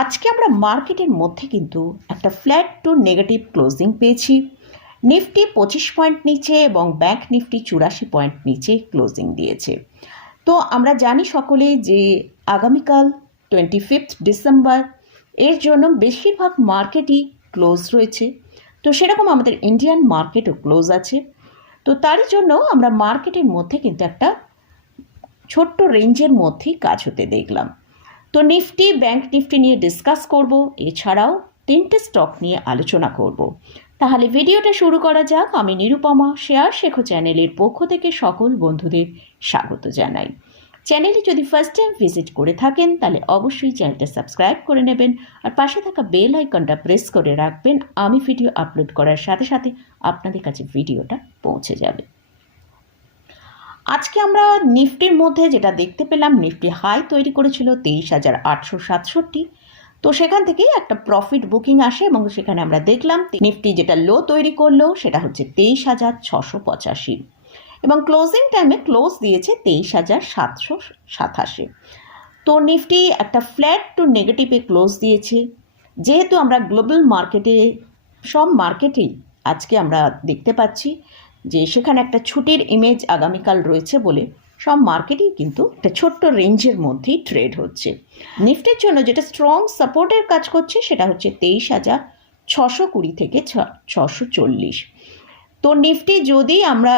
আজকে আমরা মার্কেটের মধ্যে কিন্তু একটা ফ্ল্যাট টু নেগেটিভ ক্লোজিং পেয়েছি। নিফটি পঁচিশ পয়েন্ট নিচে এবং ব্যাংক নিফটি চুরাশি পয়েন্ট নিচে ক্লোজিং দিয়েছে। তো আমরা জানি সকলে যে আগামীকাল টোয়েন্টি ফিফথ ডিসেম্বর, এর জন্য বেশিরভাগ মার্কেটই ক্লোজ রয়েছে। তো সেরকম আমাদের ইন্ডিয়ান মার্কেটও ক্লোজ আছে। তো তারই জন্য আমরা মার্কেটের মধ্যে কিন্তু একটা ছোট্ট রেঞ্জের মধ্যেই কাজ হতে দেখলাম। তো নিফটি, ব্যাংক নিফটি নিয়ে ডিসকাস করব। এছাড়াও তিনটে স্টক নিয়ে আলোচনা করব। তাহলে ভিডিওটা শুরু করা যাক। আমি নিরুপমা, শেয়ার শেখো চ্যানেলের পক্ষ থেকে সকল বন্ধুদের স্বাগত জানাই। চ্যানেলে যদি ফার্স্ট টাইম ভিজিট করে থাকেন, তাহলে অবশ্যই চ্যানেলটা সাবস্ক্রাইব করে নেবেন আর পাশে থাকা বেল আইকনটা প্রেস করে রাখবেন। আমি ভিডিও আপলোড করার সাথে সাথে আপনাদের কাছে ভিডিওটা পৌঁছে যাবে। আজকে আমরা নিফটির মধ্যে যেটা দেখতে পেলাম, নিফটি হাই তৈরি করেছিল তেইশ হাজার আটশো সাতষট্টি। তো সেখান থেকেই একটা প্রফিট বুকিং আসে এবং সেখানে আমরা দেখলাম, নিফটি যেটা লো তৈরি করল সেটা হচ্ছে তেইশ হাজার ছশো পঁচাশি। এবং ক্লোজিং টাইমে ক্লোজ দিয়েছে তেইশ হাজার সাতশো সাতাশি। তো নিফটি একটা ফ্ল্যাট টু নেগেটিভে ক্লোজ দিয়েছে। যেহেতু আমরা গ্লোবাল মার্কেটে সব মার্কেটেই আজকে আমরা দেখতে পাচ্ছি যে সেখানে একটা ছুটির ইমেজ আগামীকাল রয়েছে বলে সব মার্কেটেই কিন্তু একটা ছোট্ট রেঞ্জের মধ্যেই ট্রেড হচ্ছে। নিফটির জন্য যেটা স্ট্রং সাপোর্টের কাজ করছে সেটা হচ্ছে তেইশ হাজার ছশো কুড়ি থেকে ছশো চল্লিশ। তো নিফটি যদি আমরা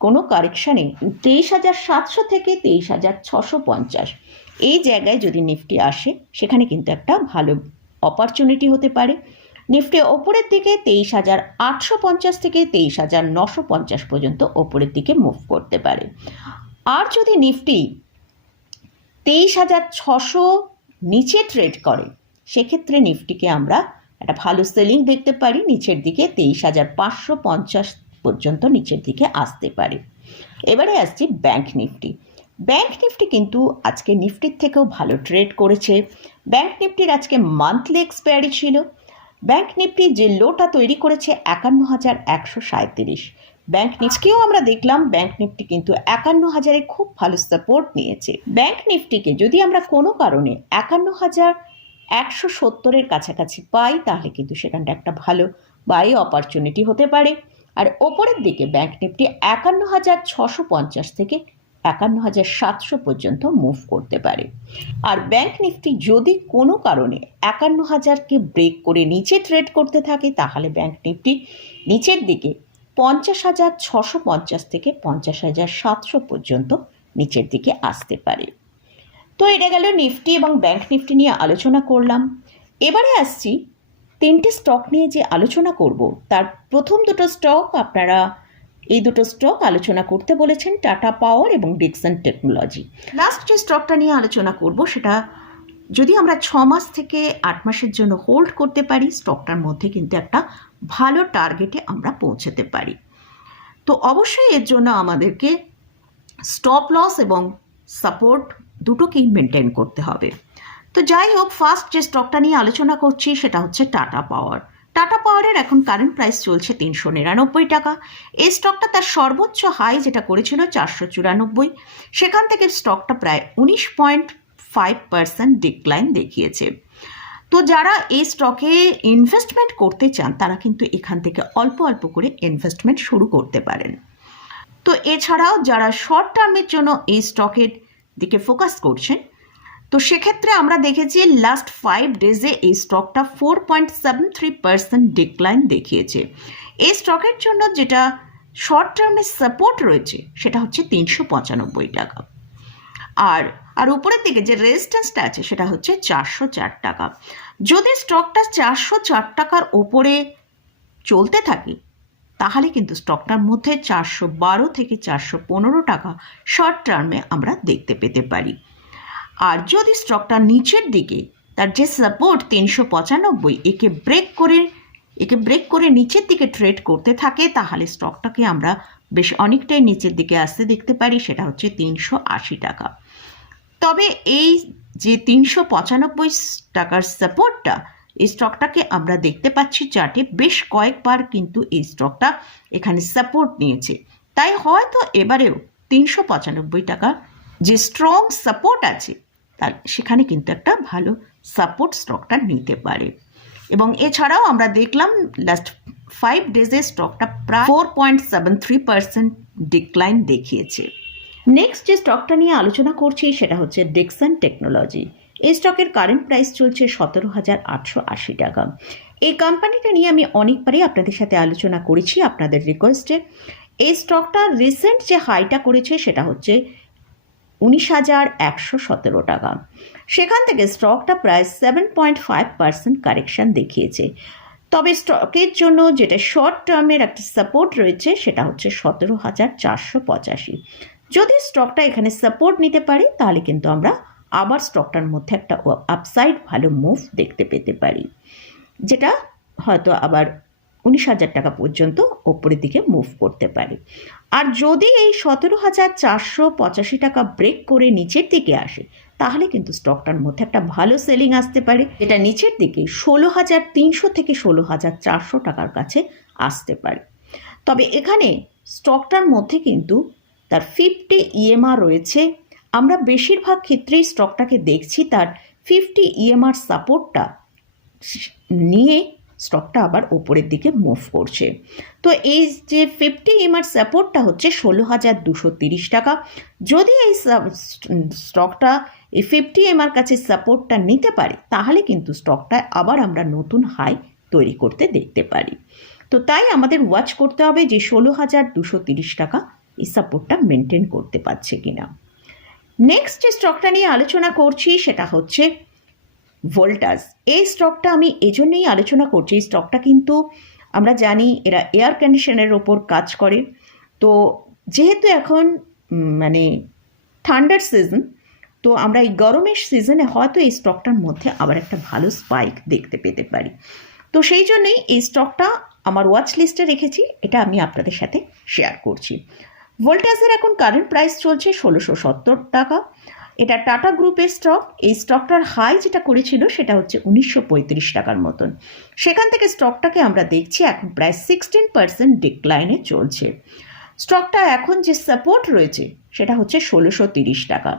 কোনো কারেকশানে তেইশ হাজার সাতশো থেকে তেইশ হাজার ছশো পঞ্চাশ, এই জায়গায় যদি নিফটি আসে, সেখানে কিন্তু একটা ভালো অপরচুনিটি হতে পারে। নিফটি ওপরের দিকে তেইশ হাজার আটশো পঞ্চাশ থেকে তেইশ হাজার নশো পঞ্চাশ পর্যন্ত ওপরের দিকে মুভ করতে পারে। আর যদি নিফটি তেইশ হাজার ছশো নিচে ট্রেড করে, সেক্ষেত্রে নিফটিকে আমরা একটা ভালো সেলিং দেখতে পারি, নিচের দিকে তেইশ হাজার পাঁচশো পঞ্চাশ পর্যন্ত নিচের দিকে আসতে পারে। এবারে আসছি ব্যাংক নিফটি। ব্যাংক নিফটি কিন্তু আজকে নিফটির থেকেও ভালো ট্রেড করেছে। ব্যাংক নিফটির আজকে মান্থলি এক্সপায়ারি ছিল। ব্যাংক নিফটি যে লোটা তৈরি করেছে একান্ন হাজার একশো সাঁত্রিশ ব্যাংক নিফটিকেও আমরা দেখলাম ব্যাংক নিফটি কিন্তু একান্ন হাজারে খুব ভালো সাপোর্ট নিয়েছে। ব্যাংক নিফটিকে যদি আমরা কোনো কারণে একান্ন হাজার একশো সত্তরের কাছাকাছি পাই, তাহলে কিন্তু সেখানটা একটা ভালো বাই অপরচুনিটি হতে পারে। আর ওপরের দিকে ব্যাংক নিফটি একান্ন হাজার ছশো পঞ্চাশ থেকে একান্ন হাজার সাতশো পর্যন্ত মুভ করতে পারে। আর ব্যাংক নিফটি যদি কোনো কারণে একান্ন হাজারকে ব্রেক করে নিচে ট্রেড করতে থাকে, তাহলে ব্যাংক নিফটি নিচের দিকে পঞ্চাশ হাজার ছশো পঞ্চাশ থেকে পঞ্চাশ হাজার সাতশো পর্যন্ত নিচের দিকে আসতে পারে। তো এটা গেল নিফটি এবং ব্যাংক নিফটি নিয়ে আলোচনা করলাম। এবারে আসছি তিনটে স্টক নিয়ে যে আলোচনা করব, তার প্রথম দুটো স্টক আপনারা এই দুটো স্টক আলোচনা করতে বলেছেন টাটা পাওয়ার এবং ডিকসন টেকনোলজি। লাস্ট যে স্টকটা নিয়ে আলোচনা করব, সেটা যদি আমরা ছ মাস থেকে আট মাসের জন্য হোল্ড করতে পারি, স্টকটার মধ্যে কিন্তু একটা ভালো টার্গেটে আমরা পৌঁছাতে পারি। তো অবশ্যই এর জন্য আমাদেরকে স্টপ লস এবং সাপোর্ট দুটোকেই মেনটেন করতে হবে। তো যাই হোক ফার্স্ট যে স্টকটা নিয়ে আলোচনা করছি, সেটা হচ্ছে টাটা পাওয়ার। টাটা পাওয়ারের এখন কারেন্ট প্রাইস চলছে তিনশো নিরানব্বই টাকা। এই স্টকটা তার সর্বোচ্চ হাই যেটা করেছিল চারশো চুরানব্বই। সেখান থেকে স্টকটা প্রায় উনিশ পয়েন্ট ফাইভ পার্সেন্ট ডিক্লাইন দেখিয়েছে। তো যারা এই স্টকে ইনভেস্টমেন্ট করতে চান, তারা কিন্তু এখান থেকে অল্প অল্প করে ইনভেস্টমেন্ট শুরু করতে পারেন। তো এছাড়াও যারা শর্ট টার্মের জন্য এই স্টকের দিকে ফোকাস করছেন তো সেক্ষেত্রে আমরা দেখেছি লাস্ট ফাইভ ডেজে এই স্টকটা four point seven three percent decline দেখিয়েছে। এই স্টকের জন্য যেটা শর্ট টার্মে সাপোর্ট রয়েছে, সেটা হচ্ছে তিনশো পঁচানব্বই টাকা। আর আর উপরের দিকে যে রেজিস্ট্যান্সটা আছে, সেটা হচ্ছে চারশো চার টাকা। যদি স্টকটা চারশো চার টাকার ওপরে চলতে থাকে, তাহলে কিন্তু স্টকটার মধ্যে চারশো বারো থেকে চারশো পনেরো টাকা শর্ট টার্মে আমরা দেখতে পেতে পারি। আর যদি স্টকটা নিচের দিকে, তার যে সাপোর্ট তিনশো পঁচানব্বই, একে ব্রেক করে, একে ব্রেক করে নিচের দিকে ট্রেড করতে থাকে, তাহলে স্টকটাকে আমরা বেশ অনেকটাই নিচের দিকে আসতে দেখতে পারি, সেটা হচ্ছে তিনশো আশি টাকা। তবে এই যে তিনশো পঁচানব্বই টাকার সাপোর্টটা এই স্টকটাকে আমরা দেখতে পাচ্ছি চার্টে বেশ কয়েকবার কিন্তু এই স্টকটা এখানে সাপোর্ট নিয়েছে। তাই হয়তো এবারেও তিনশো পঁচানব্বই টাকা যে স্ট্রং সাপোর্ট আছে, তার সেখানে কিন্তু একটা ভালো সাপোর্ট স্টকটা নিতে পারে। এবং এছাড়াও আমরা দেখলাম লাস্ট ফাইভ ডেজে স্টকটা প্রায় four point seven three percent decline দেখিয়েছে। নেক্সট যে স্টকটা নিয়ে আলোচনা করছি সেটা হচ্ছে ডেক্সন টেকনোলজি এই স্টকের কারেন্ট প্রাইস চলছে সতেরো হাজার আটশো আশি টাকা। এই কোম্পানিটা নিয়ে আমি অনেকবারই আপনাদের সাথে আলোচনা করেছি আপনাদের রিকোয়েস্টে এই স্টকটা রিসেন্ট যে হাইটা করেছে সেটা হচ্ছে উনিশ হাজার একশো সতেরো টাকা। সেখান থেকে স্টকটা প্রায় seven point five percent correction দেখিয়েছে। তবে স্টকের জন্য যেটা শর্ট টার্মের একটা সাপোর্ট রয়েছে, সেটা হচ্ছে সতেরো হাজার চারশো পঁচাশি। যদি স্টকটা এখানে সাপোর্ট নিতে পারি, তাহলে কিন্তু আমরা আবার স্টকটার মধ্যে একটা আপসাইড ভালো মুভ দেখতে পেতে পারি। যেটা হয়তো আবার উনিশ হাজার টাকা পর্যন্ত ওপরের দিকে মুভ করতে পারে। আর যদি এই সতেরো হাজার চারশো পঁচাশি টাকা ব্রেক করে নিচের দিকে আসে, তাহলে কিন্তু স্টকটার মধ্যে একটা ভালো সেলিং আসতে পারে। এটা নিচের দিকে ষোলো হাজার তিনশো থেকে ষোলো হাজার চারশো টাকার কাছে আসতে পারে। তবে এখানে স্টকটার মধ্যে কিন্তু তার ফিফটি ইএমআর রয়েছে। আমরা বেশিরভাগ ক্ষেত্রেই স্টকটাকে দেখছি তার ফিফটি ইএমআর সাপোর্টটা নিয়ে স্টকটা আবার ওপরের দিকে মুভ করছে। তো এই যে ফিফটি এমআর সাপোর্টটা হচ্ছে ষোলো হাজার দুশো তিরিশ টাকা। যদি এই স্টকটা এই ফিফটি এমআর কাছে সাপোর্টটা নিতে পারে, তাহলে কিন্তু স্টকটা আবার আমরা নতুন হাই তৈরি করতে দেখতে পারি। তো তাই আমাদের ওয়াচ করতে হবে যে ষোলো হাজার দুশো তিরিশ টাকা এই সাপোর্টটা মেনটেন করতে পারছে কিনা। নেক্সট যে স্টকটা নিয়ে আলোচনা করছি, সেটা হচ্ছে ভোল্টাস এই স্টকটা আমি এজন্যই আলোচনা করছি, এই স্টকটা কিন্তু আমরা জানি এরা এয়ার কন্ডিশনের ওপর কাজ করে। তো যেহেতু এখন মানে ঠান্ডার সিজন তো আমরা এই গরমের সিজনে হয়তো এই স্টকটার মধ্যে আবার একটা ভালো স্পাইক দেখতে পেতে পারি। তো সেই জন্যই এই স্টকটা আমার ওয়াচ লিস্টে রেখেছি, এটা আমি আপনাদের সাথে শেয়ার করছি। ভোল্টাসের এখন কারেন্ট প্রাইস চলছে ষোলোশো সত্তর টাকা। এটা টাটা গ্রুপের স্টক এই স্টকটার হাই যেটা করেছিল সেটা হচ্ছে উনিশশো পঁয়ত্রিশ টাকার মতন। সেখান থেকে স্টকটাকে আমরা দেখছি এখন প্রায় সিক্সটিন পার্সেন্ট ডিক্লাইনে চলছে। স্টকটা এখন যে সাপোর্ট রয়েছে সেটা হচ্ছে ষোলোশো টাকা।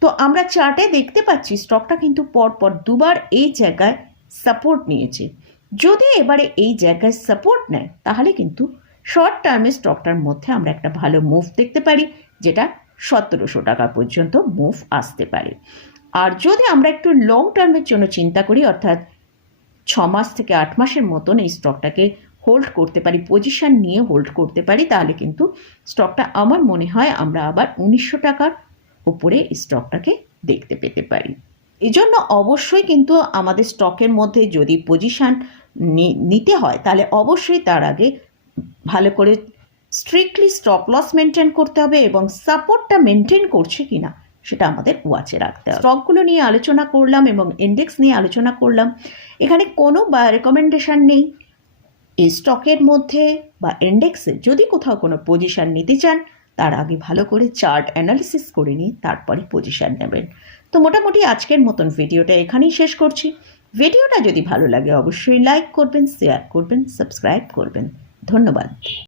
তো আমরা চার্টে দেখতে পাচ্ছি স্টকটা কিন্তু পরপর দুবার এই জায়গায় সাপোর্ট নিয়েছে। যদি এবারে এই জায়গায় সাপোর্ট নেয়, তাহলে কিন্তু শর্ট টার্মে স্টকটার মধ্যে আমরা একটা ভালো মুভ দেখতে পারি, যেটা সতেরোশো টাকা পর্যন্ত মুভ আসতে পারে। আর যদি আমরা একটু লং টার্মের জন্য চিন্তা করি, অর্থাৎ ছ মাস থেকে আট মাসের মতন এই স্টকটাকে হোল্ড করতে পারি পজিশন নিয়ে হোল্ড করতে পারি, তাহলে কিন্তু স্টকটা আমার মনে হয় আমরা আবার উনিশশো টাকার উপরে স্টকটাকে দেখতে পেতে পারি। এজন্য অবশ্যই কিন্তু আমাদের স্টকের মধ্যে যদি পজিশান নিতে হয়, তাহলে অবশ্যই তার আগে ভালো করে স্ট্রিক্টলি স্টপ লস মেনটেন করতে হবে এবং সাপোর্টটা মেনটেন করছে কিনা, সেটা আমাদের ওয়াচে রাখতে হবে। স্টকগুলো নিয়ে আলোচনা করলাম এবং ইন্ডেক্স নিয়ে আলোচনা করলাম। এখানে কোনো বা রেকমেন্ডেশন নেই। এই স্টকের মধ্যে বা ইন্ডেক্সে যদি কোথাও কোনো পজিশান নিতে চান, তার আগে ভালো করে চার্ট অ্যানালিসিস করে নিয়ে তারপরে পজিশান নেবেন। তো মোটামুটি আজকের মতন ভিডিওটা এখানেই শেষ করছি। ভিডিওটা যদি ভালো লাগে, অবশ্যই লাইক করবেন শেয়ার করবেন সাবস্ক্রাইব করবেন। ধন্যবাদ।